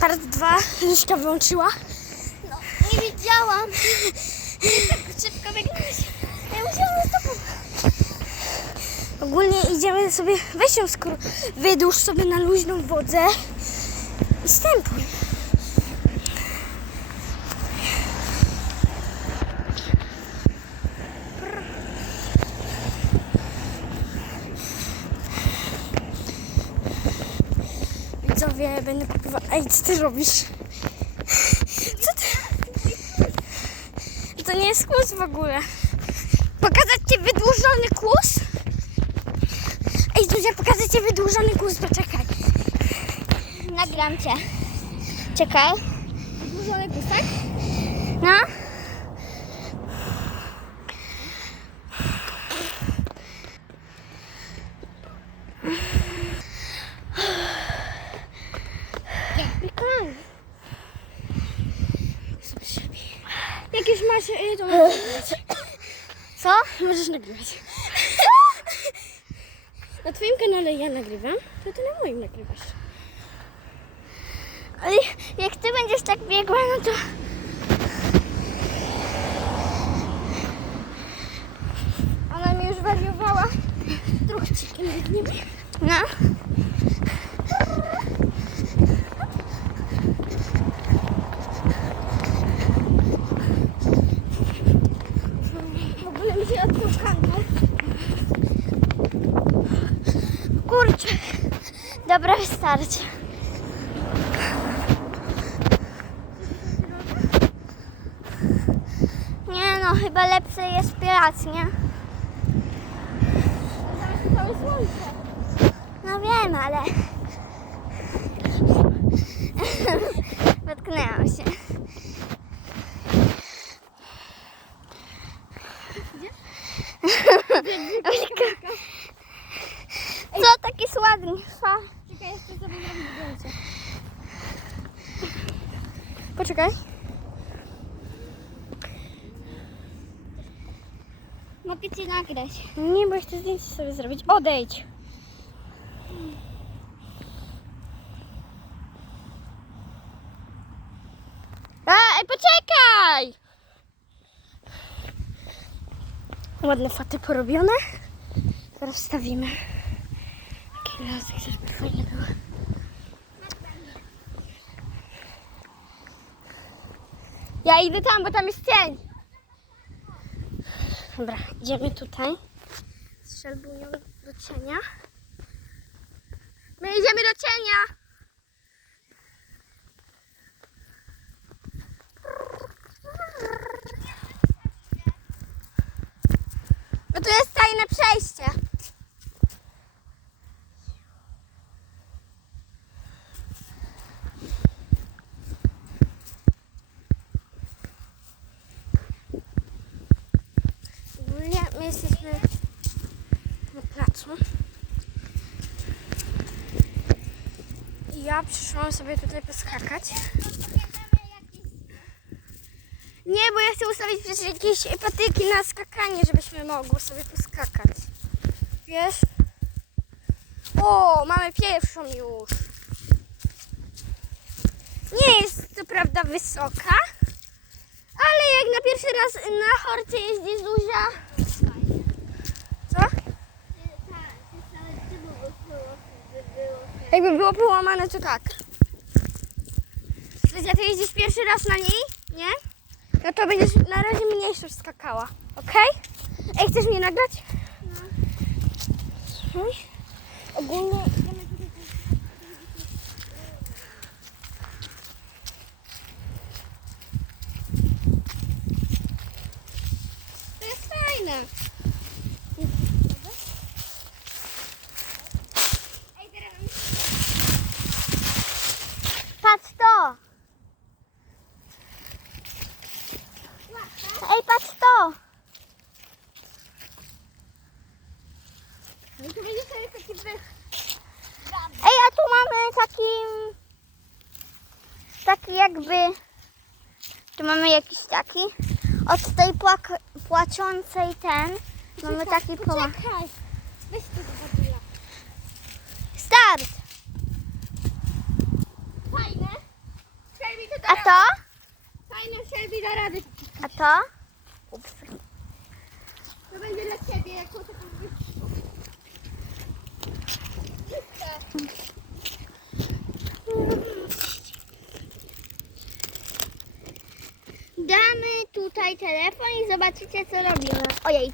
Part 2 Liszka wyłączyła. No, nie widziałam. Tak szybko biegłeś. Ja musiałam z tobą. Ogólnie idziemy sobie, weź ją skór, wydłuż sobie na luźną wodę i stępuj. Widzowie, będę kupować. Ej, co ty robisz? Co ty? To nie jest kłus w ogóle. Pokazać ci wydłużony kłus? Ej, Zuzia, pokażę ci wydłużony kłus, poczekaj. Nagram cię. Czekaj. Wydłużony kłus, tak? No. Jak już masz, y, to możesz. Co? Możesz nagrywać. Na twoim kanale ja nagrywam, to ty na moim nagrywasz. Ale jak ty będziesz tak biegła, no to... Ona mi już wariowała. Trochcikiem biegniemy. No. W ogóle mi się odciął kanał. Kurczę. Dobra, wystarczy. Nie no, chyba lepsze jest pilac, nie? No wiem, ale... Dotknęłam taki słodny? Czekaj, jeszcze sobie zdjęcie. Poczekaj. Mogę ci nagrać. Nie, bo chcę zdjęcie sobie zrobić. Odejdź. Ej, poczekaj! Ładne faty porobione. Teraz wstawimy. Taki lasek, żeby fajnie było. Ja idę tam, bo tam jest cień. Dobra, idziemy tutaj. Z szelbunią do cienia. My idziemy do cienia. Bo tu jest tajne przejście. Ogólnie my jesteśmy na placu. I ja przyszłam sobie tutaj poskakać. Nie, bo ja chcę ustawić przecież jakieś patyki na skakanie, żebyśmy mogły sobie poskakać. Wiesz? O, mamy pierwszą już. Nie jest to prawda wysoka, ale jak na pierwszy raz na horcie jeździ Zuzia. Co? Jakby było połamane, to tak. Zuzia, ty jeździsz pierwszy raz na niej, nie? No to będziesz na razie mniejszo skakała, okej? Ej, chcesz mnie nagrać? No. Ogólnie... To jest fajne. Patrz to! Ej, patrz to! No to będzie sobie taki wych. Ej, a tu mamy taki... Taki jakby... Tu mamy jakiś taki... Od tej płak, płaczącej ten... Mamy taki poła... Poczekaj. Weź do Start! Fajne. Shelby to da A rady. to? Fajne Shelby da rady. A to? Ups. To będzie dla ciebie, jako taką tutaj telefon i zobaczycie co robimy. Ojej.